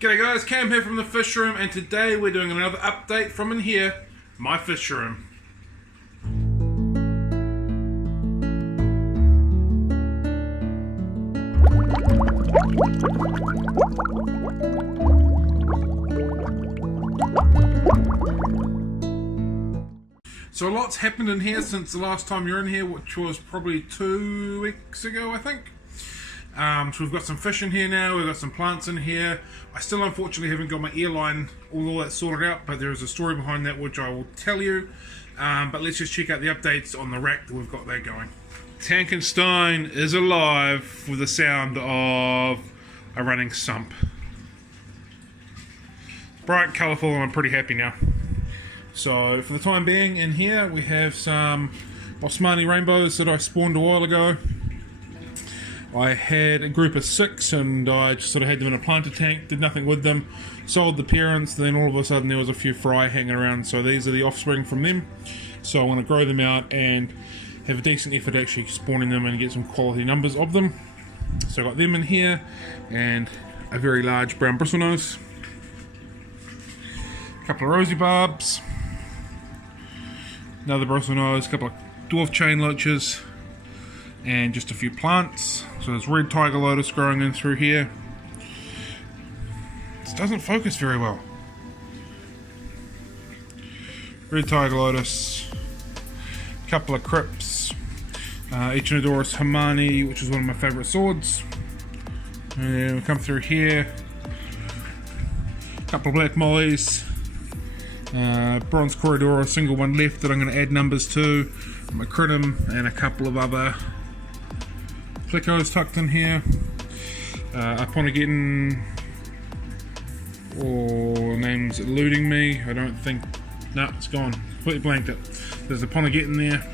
G'day guys, Cam here from the Fish Room, and today we're doing another update from in here, my fish room. So a lot's happened in here since the last time you were in here, which was probably 2 weeks ago, I think. So we've got some fish in here now, we've got some plants in here. I still unfortunately haven't got my airline, all that sorted out, but there is a story behind that which I will tell you. But let's just check out the updates on the rack that we've got there going. Tankenstein is alive with the sound of a running sump. Bright, colourful, and I'm pretty happy now. So for the time being in here we have some Osmani rainbows that I spawned a while ago. I had a group of 6 and I just sort of had them in a planter tank, did nothing with them, sold the parents, then all of a sudden there was a few fry hanging around, so these are the offspring from them. So I want to grow them out and have a decent effort actually spawning them and get some quality numbers of them. So I got them in here and a very large brown bristlenose, a couple of rosy barbs, another bristlenose, a couple of dwarf chain loaches, and just a few plants. So there's red tiger lotus growing in through here. This doesn't focus very well. Red tiger lotus, a couple of crypts, Echinodorus Hamani, which is one of my favourite swords. And we come through here, a couple of black mollies, bronze corridor, a single one left that I'm going to add numbers to, macrinum, and a couple of other plecos tucked in here. Aponogeton, or name's eluding me. I don't think. No, it's gone. Completely blanked it. There's Aponogeton there.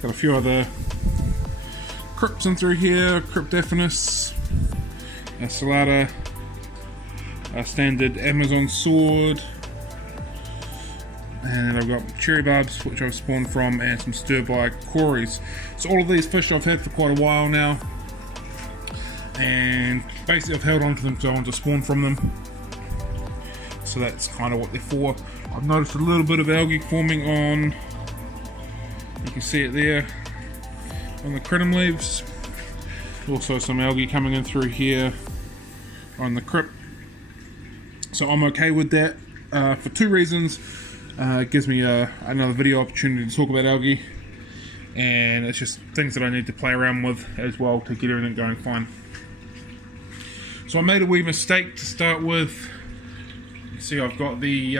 Got a few other crypts in through here. Cryptophanus, a Salata, a standard Amazon sword, and I've got cherry barbs which I've spawned from, and some stir-by cories. So all of these fish I've had for quite a while now, and basically I've held on to them because I want to spawn from them. So that's kind of what they're for. I've noticed a little bit of algae forming on, you can see it there, on the crinum leaves. Also some algae coming in through here on the crypt. So I'm okay with that for 2 reasons. It gives me another video opportunity to talk about algae, and it's just things that I need to play around with as well to get everything going fine. So I made a wee mistake to start with. You see I've got the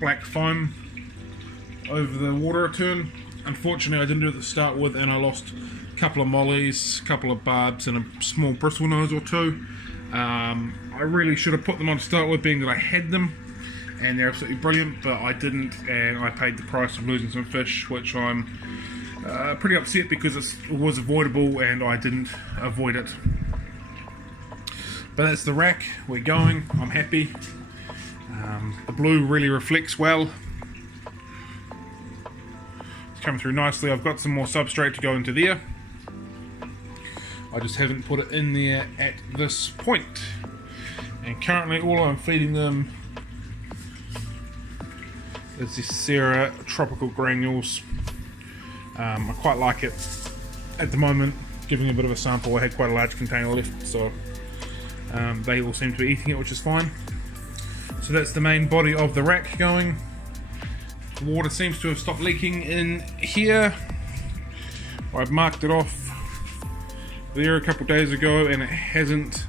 black foam over the water return. Unfortunately I didn't do it to start with, and I lost a couple of mollies, a couple of barbs, and a small bristlenose or 2. I really should have put them on to start with, being that I had them and they're absolutely brilliant, but I didn't, and I paid the price of losing some fish, which I'm pretty upset because it was avoidable and I didn't avoid it. But that's the rack, we're going, I'm happy. The blue really reflects well. It's coming through nicely. I've got some more substrate to go into there. I just haven't put it in there at this point. And currently all I'm feeding them is the Sarah Tropical Granules. I quite like it at the moment. Giving a bit of a sample, I had quite a large container left, so they all seem to be eating it, which is fine. So that's the main body of the rack going. The water seems to have stopped leaking in here. I've marked it off there a couple days ago and it hasn't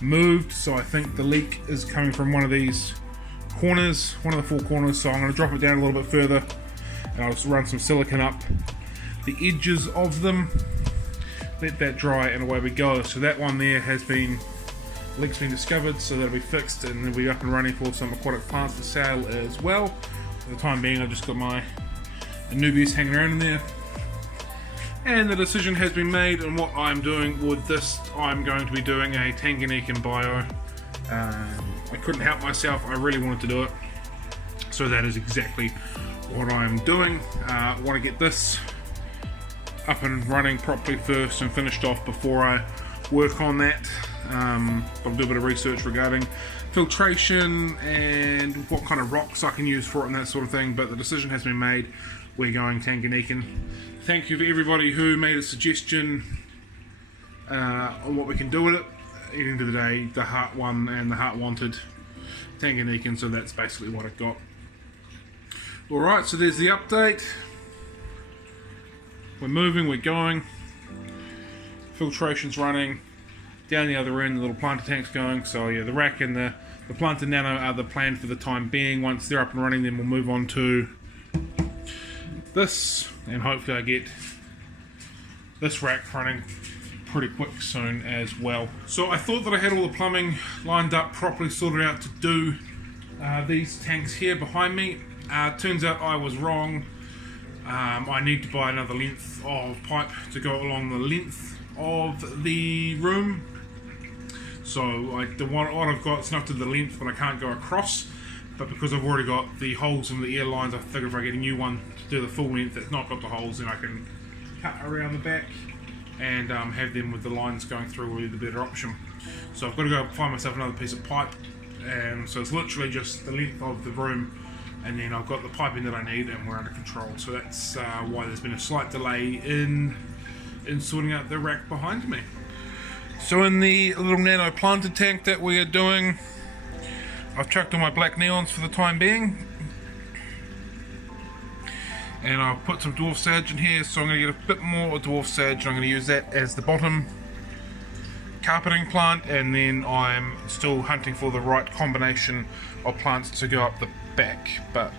moved, so I think the leak is coming from one of these corners, one of the 4 corners. So I'm going to drop it down a little bit further and I'll just run some silicone up the edges of them, let that dry, and away we go. So that one there has been, leak's been discovered, so that'll be fixed and then we'll be up and running for some aquatic plants for sale as well. For the time being I've just got my Anubias hanging around in there. And the decision has been made on what I'm doing with this. I'm going to be doing a Tanganyikan bio. I couldn't help myself, I really wanted to do it. So that is exactly what I'm doing. I want to get this up and running properly first and finished off before I work on that I'll do a bit of research regarding filtration and what kind of rocks I can use for it and that sort of thing, but the decision has been made. We're going Tanganyikan. Thank you to everybody who made a suggestion on what we can do with it. At the end of the day, the heart won and the heart wanted Tanganyikan, so that's basically what it got. Alright, so there's the update. We're moving, we're going. Filtration's running. Down the other end, the little planter tank's going. So yeah, the rack and the planter nano are the plan for the time being. Once they're up and running, then we'll move on to this, and hopefully I get this rack running pretty quick soon as well. So I thought that I had all the plumbing lined up properly, sorted out to do these tanks here behind me. Turns out I was wrong. I need to buy another length of pipe to go along the length of the room. So what I've got is not to the length, but I can't go across. But because I've already got the holes in the air lines, I figure if I get a new one to do the full length that's not got the holes, then I can cut around the back and have them with the lines going through will be the better option. So I've got to go find myself another piece of pipe, and so it's literally just the length of the room, and then I've got the piping that I need and we're under control. So that's why there's been a slight delay in sorting out the rack behind me. So in the little nano planter tank that we are doing, I've chucked all my black neons for the time being, and I've put some dwarf sage in here, so I'm going to get a bit more dwarf sage, and I'm going to use that as the bottom carpeting plant, and then I'm still hunting for the right combination of plants to go up the back. But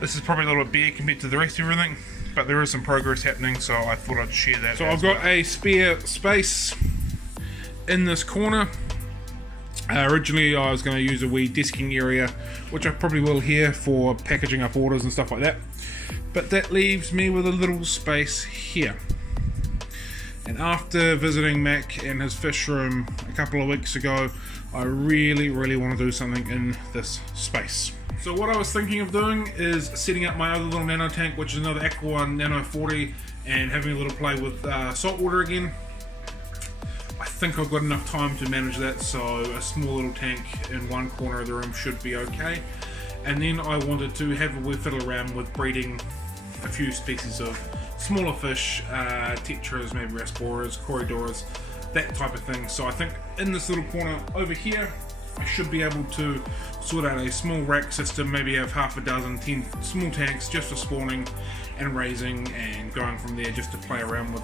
this is probably a little bit bare compared to the rest of everything, but there is some progress happening, so I thought I'd share that. So I've got a spare space in this corner. Originally I was going to use a wee desking area, which I probably will here for packaging up orders and stuff like that, but that leaves me with a little space here. And after visiting Mac and his fish room a couple of weeks ago, I really want to do something in this space. So what I was thinking of doing is setting up my other little nano tank, which is another Aqua One Nano 40, and having a little play with salt water again. I think I've got enough time to manage that, so a small little tank in one corner of the room should be okay. And then I wanted to have a wee fiddle around with breeding a few species of smaller fish, tetras, maybe rasboras, corydoras, that type of thing. So I think in this little corner over here, I should be able to sort out a small rack system, maybe have half a dozen, 10 small tanks just for spawning and raising and going from there, just to play around with.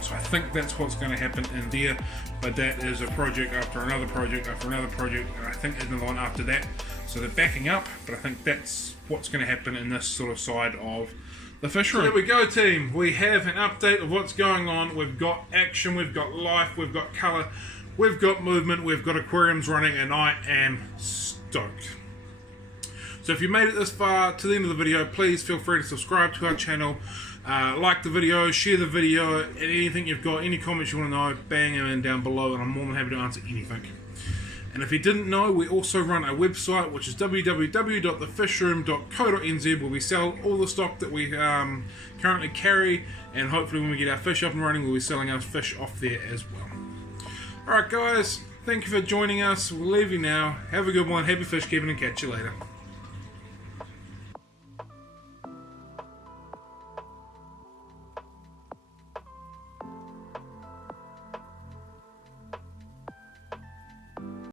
So I think that's what's going to happen in there, but that is a project after another project after another project, and I think there's another one after that. So they're backing up, but I think that's what's going to happen in this sort of side of the fish room. So there we go, team. We have an update of what's going on. We've got action, we've got life, we've got colour, we've got movement, we've got aquariums running, and I am stoked. So if you made it this far to the end of the video, please feel free to subscribe to our channel. Like the video, share the video, and anything you've got, any comments you want to know, bang them in down below, and I'm more than happy to answer anything. And if you didn't know, we also run a website, which is www.thefishroom.co.nz, where we sell all the stock that we currently carry, and hopefully when we get our fish up and running, we'll be selling our fish off there as well. Alright guys, thank you for joining us. We'll leave you now. Have a good one, happy fish keeping, and catch you later.